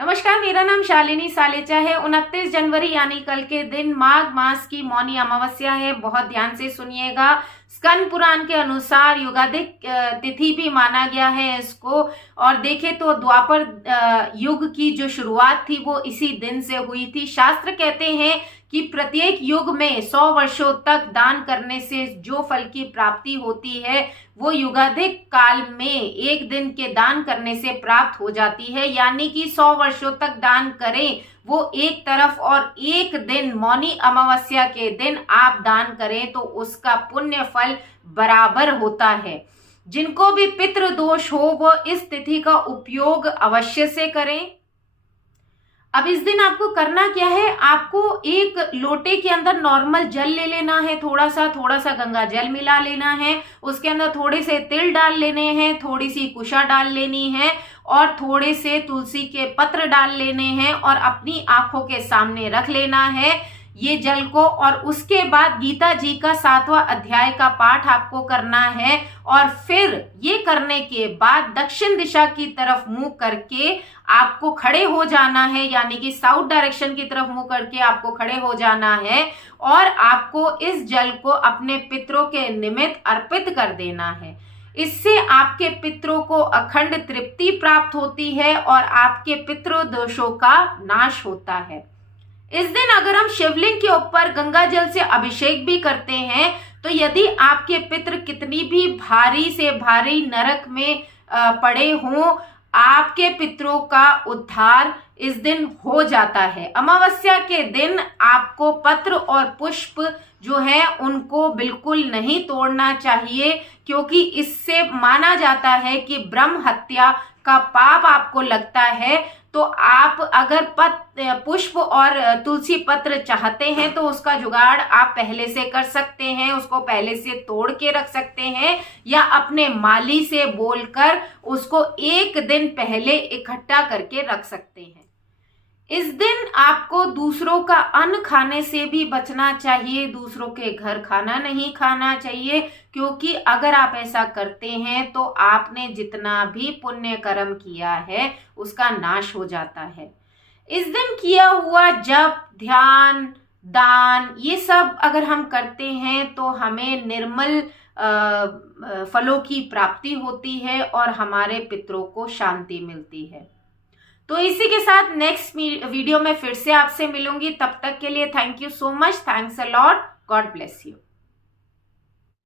नमस्कार, मेरा नाम शालिनी सालेचा है। 29 जनवरी यानी कल के दिन माघ मास की मौनी अमावस्या है। बहुत ध्यान से सुनिएगा। स्कंद पुराण के अनुसार युगाधिक तिथि भी माना गया है इसको। और देखें तो द्वापर युग की जो शुरुआत थी वो इसी दिन से हुई थी। शास्त्र कहते हैं कि प्रत्येक युग में 100 वर्षों तक दान करने से जो फल की प्राप्ति होती है वो युगाधिक काल में एक दिन के दान करने से प्राप्त हो जाती है। यानी कि 100 वर्षों तक दान करें वो एक तरफ, और एक दिन मौनी अमावस्या के दिन आप दान करें तो उसका पुण्य फल बराबर होता है। जिनको भी पितृ दोष हो वो इस तिथि का उपयोग अवश्य से करें। अब इस दिन आपको करना क्या है, आपको एक लोटे के अंदर नॉर्मल जल ले लेना है, थोड़ा सा गंगा जल मिला लेना है, उसके अंदर थोड़े से तिल डाल लेने हैं, थोड़ी सी कुशा डाल लेनी है और थोड़े से तुलसी के पत्र डाल लेने हैं और अपनी आंखों के सामने रख लेना है ये जल को। और उसके बाद गीता जी का 7वां अध्याय का पाठ आपको करना है। और फिर ये करने के बाद दक्षिण दिशा की तरफ मुंह करके आपको खड़े हो जाना है, यानी कि साउथ डायरेक्शन की तरफ मुंह करके आपको खड़े हो जाना है और आपको इस जल को अपने पितरों के निमित्त अर्पित कर देना है। इससे आपके पितरों को अखंड तृप्ति प्राप्त होती है और आपके पितृ दोषों का नाश होता है। इस दिन अगर हम शिवलिंग के ऊपर गंगा जल से अभिषेक भी करते हैं तो यदि आपके पितृ कितनी भी भारी से भारी नरक में पड़े हों, आपके पितरों का उद्धार इस दिन हो जाता है। अमावस्या के दिन आपको पत्र और पुष्प जो है उनको बिल्कुल नहीं तोड़ना चाहिए, क्योंकि इससे माना जाता है कि ब्रह्म हत्या का पाप आपको लगता है। तो आप अगर पुष्प और तुलसी पत्र चाहते हैं तो उसका जुगाड़ आप पहले से कर सकते हैं, उसको पहले से तोड़ के रख सकते हैं या अपने माली से बोलकर उसको एक दिन पहले इकट्ठा करके रख सकते हैं। इस दिन आपको दूसरों का अन्न खाने से भी बचना चाहिए, दूसरों के घर खाना नहीं खाना चाहिए, क्योंकि अगर आप ऐसा करते हैं तो आपने जितना भी पुण्य कर्म किया है उसका नाश हो जाता है। इस दिन किया हुआ जप, ध्यान, दान ये सब अगर हम करते हैं तो हमें निर्मल फलों की प्राप्ति होती है और हमारे पितरों को शांति मिलती है। तो इसी के साथ नेक्स्ट वीडियो में फिर से आपसे मिलूंगी। तब तक के लिए thank you so much. Thanks a lot. God bless you.